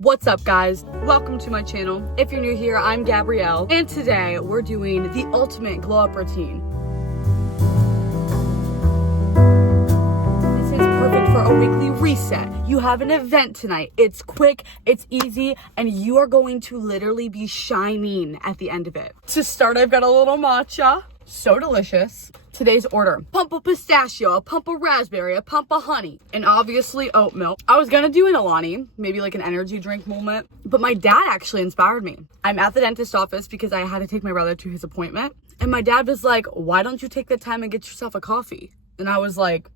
What's up, guys? Welcome to my channel. If you're new here, I'm Gabrielle, and today we're doing the ultimate glow up routine. This is perfect for a weekly reset. You have an event tonight. It's quick, it's easy, and you are going to literally be shining at the end of it. To start, I've got a little matcha. So delicious. Today's order: pump of pistachio, a pump of raspberry, a pump of honey, and obviously oat milk. I was gonna do an Alani, maybe like an energy drink moment, but my dad actually inspired me. I'm at the dentist office because I had to take my brother to his appointment, and my dad was like, why don't you take the time and get yourself a coffee? And I was like,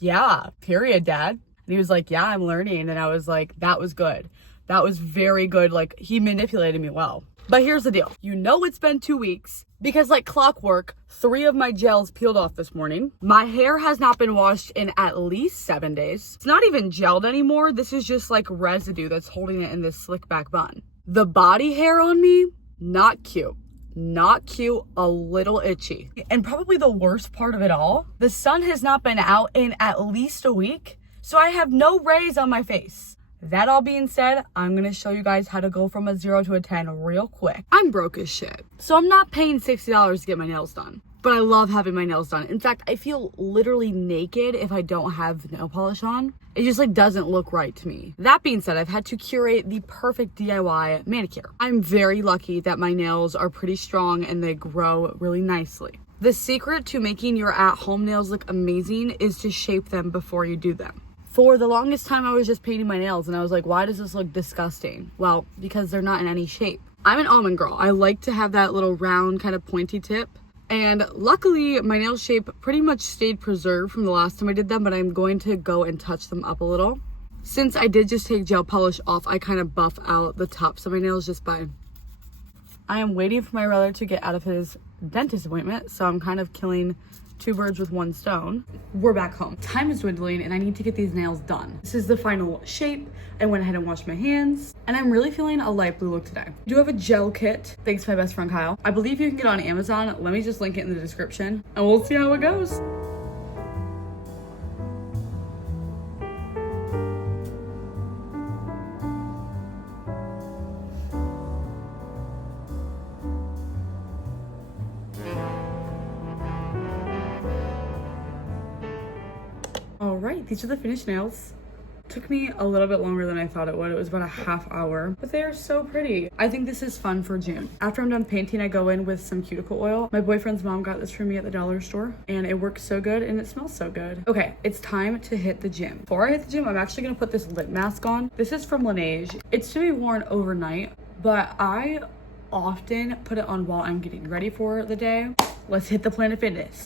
yeah, period, Dad. And he was like, yeah, I'm learning. And I was like, that was good. That was very good. Like, he manipulated me well. But here's the deal. You know it's been 2 weeks because like clockwork, 3 of my gels peeled off this morning. My hair has not been washed in at least 7 days. It's not even gelled anymore. This is just like residue that's holding it in this slick back bun. The body hair on me, not cute. Not cute, a little itchy. And probably the worst part of it all, the sun has not been out in at least a week, so I have no rays on my face. That all being said, I'm gonna show you guys how to go from a 0 to a 10 real quick. I'm broke as shit, so I'm not paying $60 to get my nails done, but I love having my nails done. In fact, I feel literally naked if I don't have nail polish on. It just like doesn't look right to me. That being said, I've had to curate the perfect DIY manicure. I'm very lucky that my nails are pretty strong and they grow really nicely. The secret to making your at-home nails look amazing is to shape them before you do them. For the longest time, I was just painting my nails and I was like, why does this look disgusting? Well, because they're not in any shape. I'm an almond girl. I like to have that little round kind of pointy tip. And luckily, my nail shape pretty much stayed preserved from the last time I did them, but I'm going to go and touch them up a little. Since I did just take gel polish off, I kind of buff out the tops of my nails just by... I am waiting for my brother to get out of his dentist appointment, so I'm kind of killing 2 birds with 1 stone. We're back home. Time is dwindling and I need to get these nails done. This is the final shape. I went ahead and washed my hands and I'm really feeling a light blue look today. I do have a gel kit, thanks to my best friend Kyle. I believe you can get it on Amazon. Let me just link it in the description and we'll see how it goes. All right, these are the finished nails. Took me a little bit longer than I thought it would. It was about a half hour, but they are so pretty. I think this is fun for June. After I'm done painting, I go in with some cuticle oil. My boyfriend's mom got this for me at the dollar store and it works so good and it smells so good. Okay, it's time to hit the gym. Before I hit the gym, I'm actually gonna put this lip mask on. This is from Laneige. It's to be worn overnight, but I often put it on while I'm getting ready for the day. Let's hit the Planet Fitness.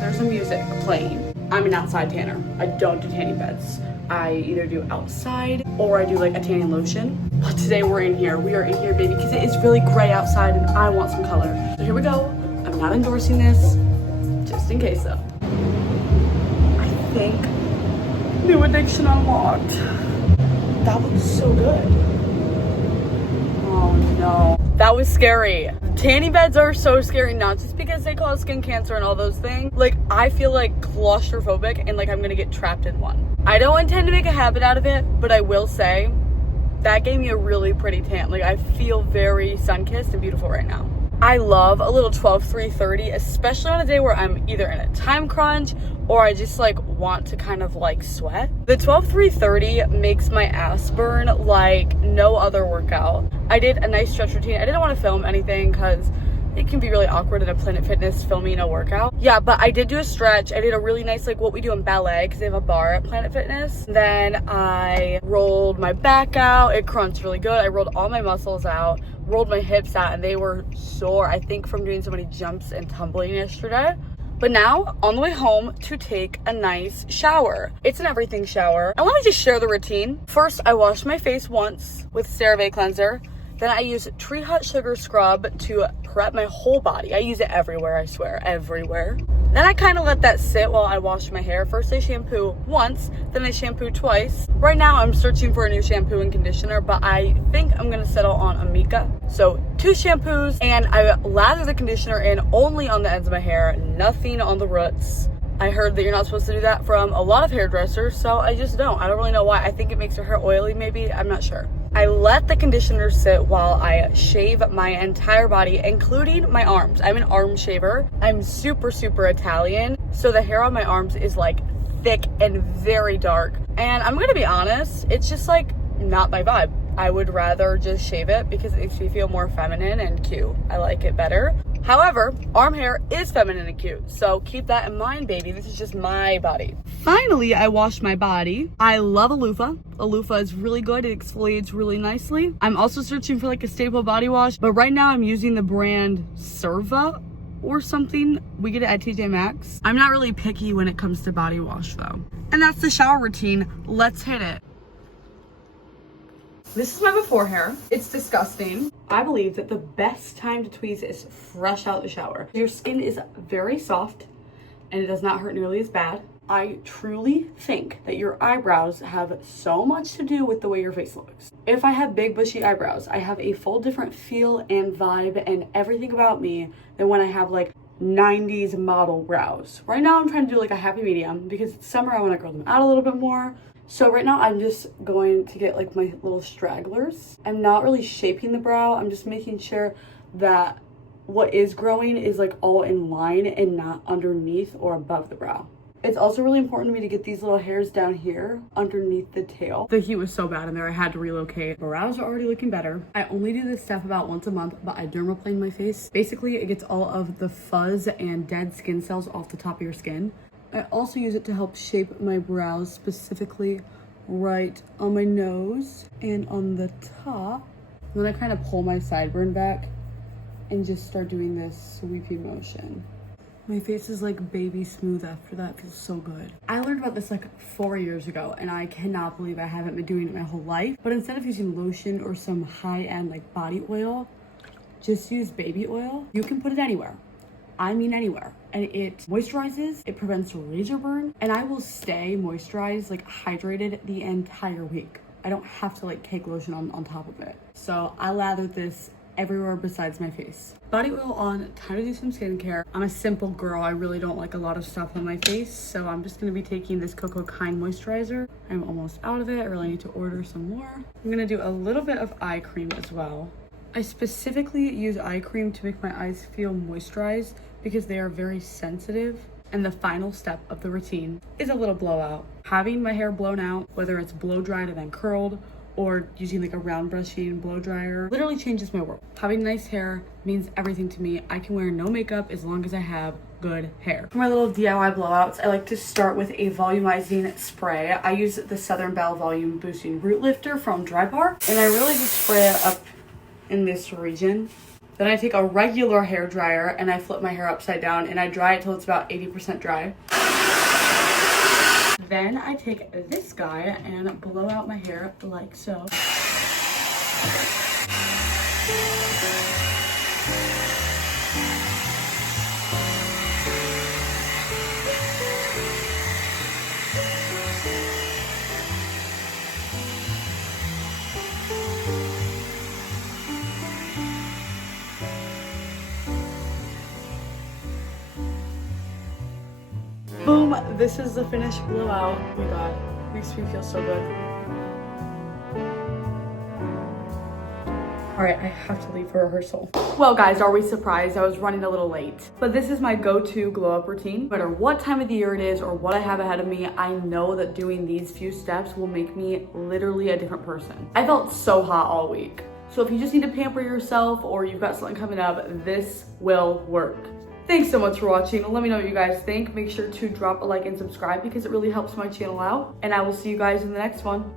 There's some music playing. I'm an outside tanner. I don't do tanning beds. I either do outside or I do like a tanning lotion. But today we're in here. We are in here, baby, because it is really gray outside and I want some color. So here we go. I'm not endorsing this, just in case though. I think new addiction unlocked. That looks so good. Oh no. That was scary. Tanning beds are so scary, not just because they cause skin cancer and all those things. Like, I feel like claustrophobic and like I'm gonna get trapped in one. I don't intend to make a habit out of it, but I will say that gave me a really pretty tan. Like, I feel very sun-kissed and beautiful right now. I love a little 12-3-30, especially on a day where I'm either in a time crunch or I just like want to kind of like sweat. The 12-3-30 makes my ass burn like no other workout. I did a nice stretch routine. I didn't want to film anything because it can be really awkward in a Planet Fitness filming a workout. Yeah, but I did do a stretch. I did a really nice, like what we do in ballet, because they have a bar at Planet Fitness. Then I rolled my back out. It crunched really good. I rolled all my muscles out, rolled my hips out, and they were sore, I think from doing so many jumps and tumbling yesterday. But now, on the way home to take a nice shower. It's an everything shower. And let me just share the routine. First, I washed my face once with CeraVe cleanser. Then I use Tree Hut Sugar Scrub to prep my whole body. I use it everywhere, I swear, everywhere. Then I kind of let that sit while I wash my hair. First I shampoo once, then I shampoo twice. Right now I'm searching for a new shampoo and conditioner, but I think I'm gonna settle on Amika. So 2 shampoos, and I lather the conditioner in only on the ends of my hair, nothing on the roots. I heard that you're not supposed to do that from a lot of hairdressers, so I just don't. I don't really know why. I think it makes your hair oily maybe, I'm not sure. I let the conditioner sit while I shave my entire body, including my arms. I'm an arm shaver. I'm super, super Italian, so the hair on my arms is like thick and very dark. And I'm gonna be honest, it's just like not my vibe. I would rather just shave it because it makes me feel more feminine and cute. I like it better. However, arm hair is feminine and cute, so keep that in mind, baby. This is just my body. Finally, I washed my body. I love a loofah. A loofah is really good. It exfoliates really nicely. I'm also searching for like a staple body wash, but right now I'm using the brand Serva or something. We get it at TJ Maxx. I'm not really picky when it comes to body wash though. And that's the shower routine. Let's hit it. This is my before hair. It's disgusting. I believe that the best time to tweeze is fresh out the shower. Your skin is very soft and it does not hurt nearly as bad. I truly think that your eyebrows have so much to do with the way your face looks. If I have big bushy eyebrows, I have a full different feel and vibe and everything about me than when I have like 90s model brows. Right now I'm trying to do like a happy medium because it's summer. I want to grow them out a little bit more. So right now I'm just going to get like my little stragglers. I'm not really shaping the brow. I'm just making sure that what is growing is like all in line and not underneath or above the brow. It's also really important to me to get these little hairs down here underneath the tail. The heat was so bad in there, I had to relocate. Brows are already looking better. I only do this step about once a month, but I dermaplane my face. Basically, it gets all of the fuzz and dead skin cells off the top of your skin. I also use it to help shape my brows, specifically right on my nose and on the top. And then I kind of pull my sideburn back and just start doing this sweepy motion. My face is like baby smooth after that. It feels so good. I learned about this like 4 years ago and I cannot believe I haven't been doing it my whole life. But instead of using lotion or some high-end like body oil, just use baby oil. You can put it anywhere. I mean anywhere. And it moisturizes, it prevents razor burn, and I will stay moisturized, like hydrated the entire week. I don't have to like cake lotion on top of it. So I lather this everywhere besides my face. Body oil on, time to do some skincare. I'm a simple girl. I really don't like a lot of stuff on my face. So I'm just gonna be taking this Cocoa Kind moisturizer. I'm almost out of it. I really need to order some more. I'm gonna do a little bit of eye cream as well. I specifically use eye cream to make my eyes feel moisturized because they are very sensitive. And the final step of the routine is a little blowout. Having my hair blown out, whether it's blow dried and then curled, or using like a round brushing blow dryer, literally changes my world. Having nice hair means everything to me. I can wear no makeup as long as I have good hair. For my little DIY blowouts, I like to start with a volumizing spray. I use the Southern Belle Volume Boosting Root Lifter from Drybar, and I really just spray it up in this region. Then I take a regular hair dryer and I flip my hair upside down and I dry it till it's about 80% dry. Then I take this guy and blow out my hair like so. Boom, this is the finished blowout. Oh my god, makes me feel so good. All right, I have to leave for rehearsal. Well guys, are we surprised? I was running a little late. But this is my go-to glow up routine. No matter what time of the year it is or what I have ahead of me, I know that doing these few steps will make me literally a different person. I felt so hot all week. So if you just need to pamper yourself or you've got something coming up, this will work. Thanks so much for watching. Let me know what you guys think. Make sure to drop a like and subscribe because it really helps my channel out. And I will see you guys in the next one.